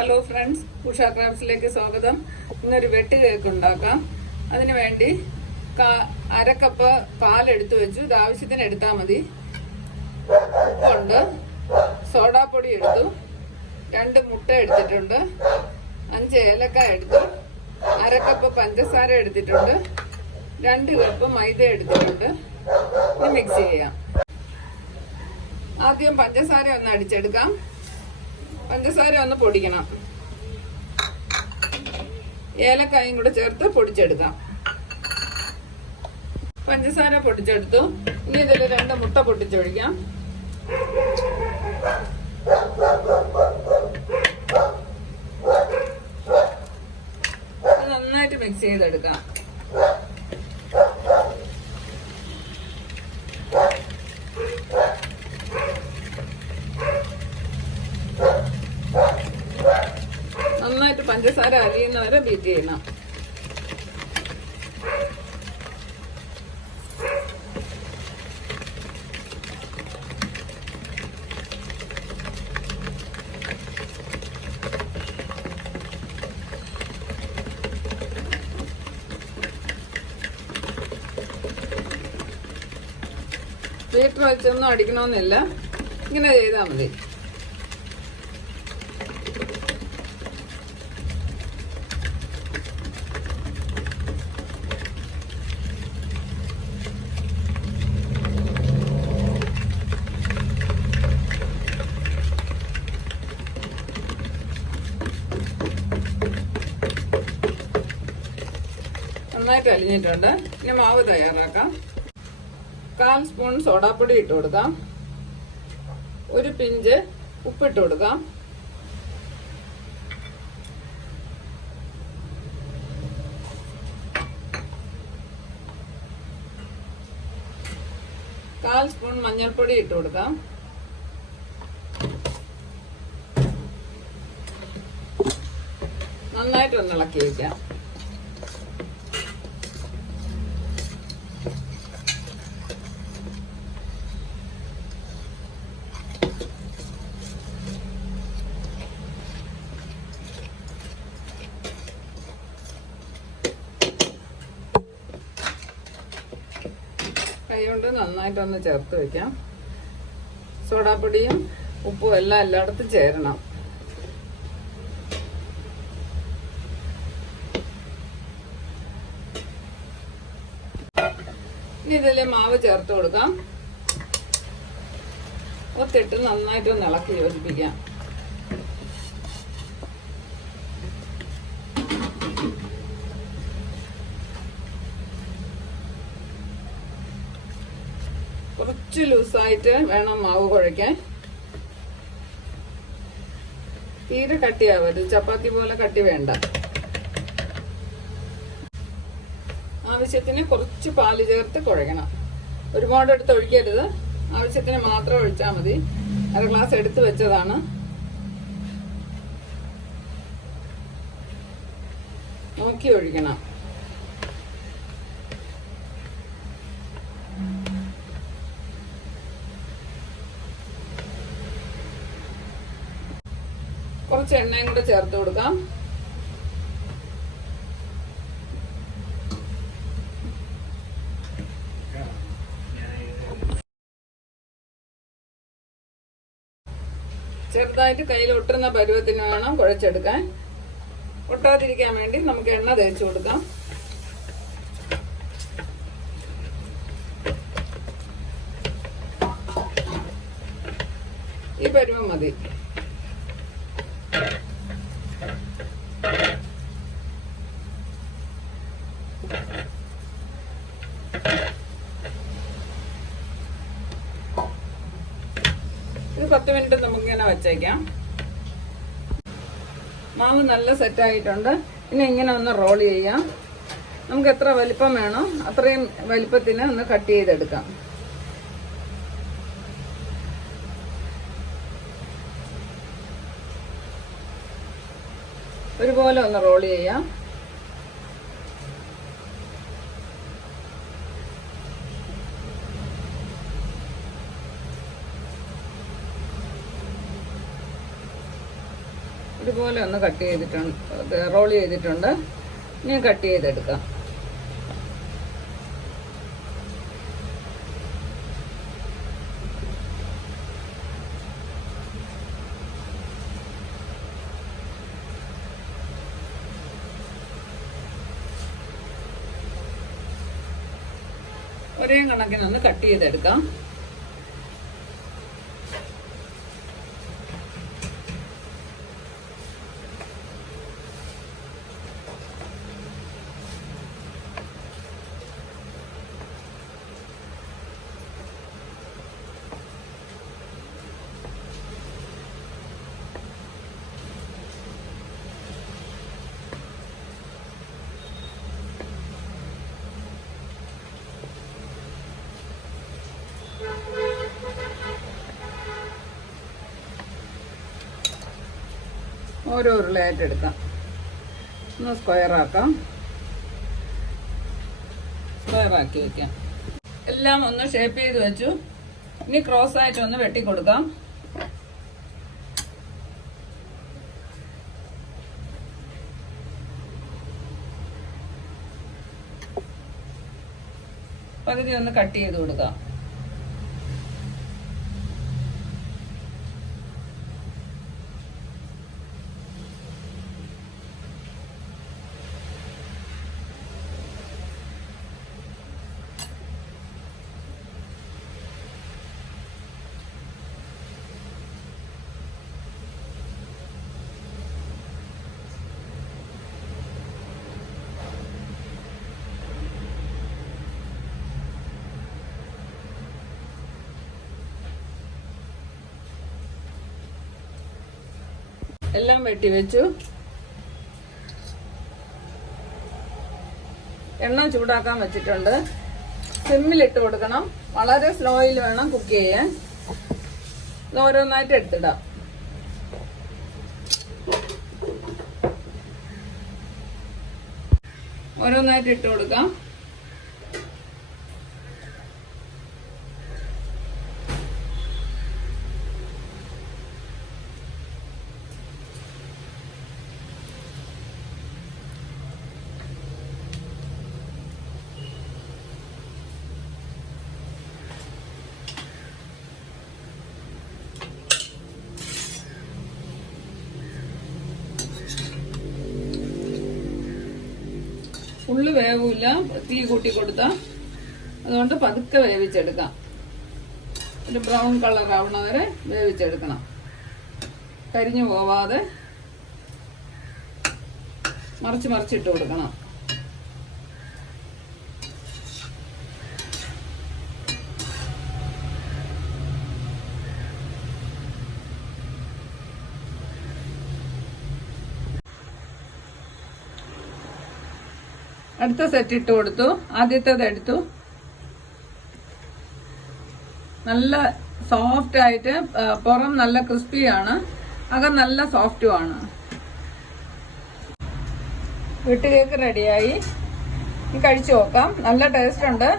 Hello friends Usha ക്രാഫ്റ്റ്സിലേക്ക് സ്വാഗതം. ഇന്നൊരു വെട്ട് കേക്ക് ഉണ്ടാക്കാം. അതിനു വേണ്ടി അരക്കപ്പ് അര കപ്പ് പാലെടുത്തു വെച്ചു. ഇത് ആവശ്യത്തിന് എടുത്താൽ മതി. ഉപ്പുണ്ട് സോഡാപ്പൊടി എടുത്തു. രണ്ട് മുട്ട എടുത്തിട്ടുണ്ട്. അഞ്ച് ഏലക്ക എടുത്തു. അരക്കപ്പ് കപ്പ് പഞ്ചസാര എടുത്തിട്ടുണ്ട്. രണ്ട് കപ്പ് മൈദ എടുത്തിട്ടുണ്ട്. ഇനി മിക്സ് ചെയ്യാം. ആദ്യം പഞ്ചസാര ഒന്ന് അടിച്ചെടുക്കാം. പഞ്ചസാര ഒന്ന് പൊടിക്കണം. ഏലക്കായും കൂടെ ചേർത്ത് പൊടിച്ചെടുക്കാം. പഞ്ചസാര പൊടിച്ചെടുത്തു. ഇനി ഇതിൽ രണ്ട് മുട്ട പൊട്ടിച്ചൊഴിക്കാം നന്നായിട്ട് മിക്സ് ചെയ്തെടുക്കാം നന്നായിട്ട് പഞ്ചസാര ബീറ്റ് ചെയ്യണം ബീറ്റർ വെച്ചൊന്നും അടിക്കണമെന്നില്ല. ഇങ്ങനെ ചെയ്താൽ മതി. അലിഞ്ഞിട്ടുണ്ട് ഇനി മാവ് തയ്യാറാക്കാം. കാൽ സ്പൂൺ സോഡാപ്പൊടി ഇട്ട് കൊടുക്കാം. ഒരു പിഞ്ച് ഉപ്പിട്ട് കൊടുക്കാം. കാൽ സ്പൂൺ മഞ്ഞൾപ്പൊടി ഇട്ട് കൊടുക്കാം. നന്നായിട്ടൊന്ന് ഇളക്കി വയ്ക്കാം. കൈകൊണ്ട് നന്നായിട്ടൊന്ന് ചേർത്ത് വെക്കാം. സോഡാപ്പൊടിയും ഉപ്പും എല്ലാം എല്ലായിടത്തും ചേരണം. ഇനി ഇതിലെ മാവ് ചേർത്ത് കൊടുക്കാം. ഒത്തിട്ട് നന്നായിട്ടൊന്ന് ഇളക്കി യോജിപ്പിക്കാം. കുറച്ച് ലൂസായിട്ട് വേണം മാവ് കുഴയ്ക്കാൻ. തീരെ കട്ടിയാവരുത് ചപ്പാത്തി പോലെ കട്ടി വേണ്ട. ആവശ്യത്തിന് കുറച്ച് പാൽ ചേർത്ത് കുഴയ്ക്കണം. ഒരുപാട് എടുത്ത് ഒഴിക്കരുത്. ആവശ്യത്തിന് മാത്രം ഒഴിച്ചാൽ മതി. അര ഗ്ലാസ് എടുത്ത് വെച്ചതാണ്. നോക്കി ഒഴിക്കണം. കുറച്ച് എണ്ണയും കൂടെ ചേർത്ത് കൊടുക്കാം. ചെറുതായിട്ട് കയ്യിൽ ഒട്ടുന്ന പരുവത്തിന് വേണം കുഴച്ചെടുക്കാൻ. ഒട്ടാതിരിക്കാൻ വേണ്ടി നമുക്ക് എണ്ണ തേച്ച് കൊടുക്കാം. ഈ പരുവം മതി. ഇത് പത്ത് മിനിറ്റ് നമുക്ക് ഇങ്ങനെ വെച്ചേക്കാം. മാവ് നല്ല സെറ്റ് ആയിട്ടുണ്ട്. ഇനി ഇങ്ങനെ ഒന്ന് റോൾ ചെയ്യാം. നമുക്ക് എത്ര വലിപ്പം വേണോ അത്രയും വലിപ്പത്തിന് ഒന്ന് കട്ട് ചെയ്തെടുക്കാം. ഒരുപോലെ ഒന്ന് റോൾ ചെയ്യാം. ഇതുപോലെ ഒന്ന് കട്ട് ചെയ്തിട്ടുണ്ട്. റോൾ ചെയ്തിട്ടുണ്ട്. ഇനി കട്ട് ചെയ്തെടുക്കാം. ഒരേ കണക്കിനൊന്ന് കട്ട് ചെയ്തെടുക്കാം. ഓരോ ഉരുളയായിട്ട് എടുക്കാം ഒന്ന് സ്ക്വയർ ആക്കി. വെക്കാം. എല്ലാം ഒന്ന് ഷേപ്പ് ചെയ്ത് വെച്ചു. ഇനി ക്രോസ് ആയിട്ട് ഒന്ന് വെട്ടി കൊടുക്കാം. പകുതി ഒന്ന് കട്ട് ചെയ്ത് കൊടുക്കാം. എല്ലാം വെട്ടി വെച്ചു. എണ്ണ ചൂടാക്കാൻ വെച്ചിട്ടുണ്ട്. സിമ്മിലിട്ട് കൊടുക്കണം. വളരെ സ്ലോയിൽ വേണം കുക്ക് ചെയ്യാൻ. ഇത് ഓരോന്നായിട്ട് എടുത്തിടാം. ഓരോന്നായിട്ട് ഇട്ട് കൊടുക്കാം. ഫുള്ള് വേവില്ല തീ കൂട്ടി കൊടുത്ത. അതുകൊണ്ട് പതുക്കെ വേവിച്ചെടുക്കാം. ഒരു ബ്രൗൺ കളർ ആവണ വരെ വേവിച്ചെടുക്കണം. കരിഞ്ഞു പോവാതെ മറിച്ച് മറിച്ചിട്ട് കൊടുക്കണം. അടുത്ത സെറ്റ് ഇട്ട് കൊടുത്തു ആദ്യത്തേത് എടുത്തു നല്ല സോഫ്റ്റ് ആയിട്ട് പുറം നല്ല ക്രിസ്പിയാണ് അകം നല്ല സോഫ്റ്റുമാണ് വീട്ടുകേക്ക് വീട്ടു കേക്ക് റെഡിയായി കഴിച്ചു നോക്കാം നല്ല ടേസ്റ്റ് ഉണ്ട്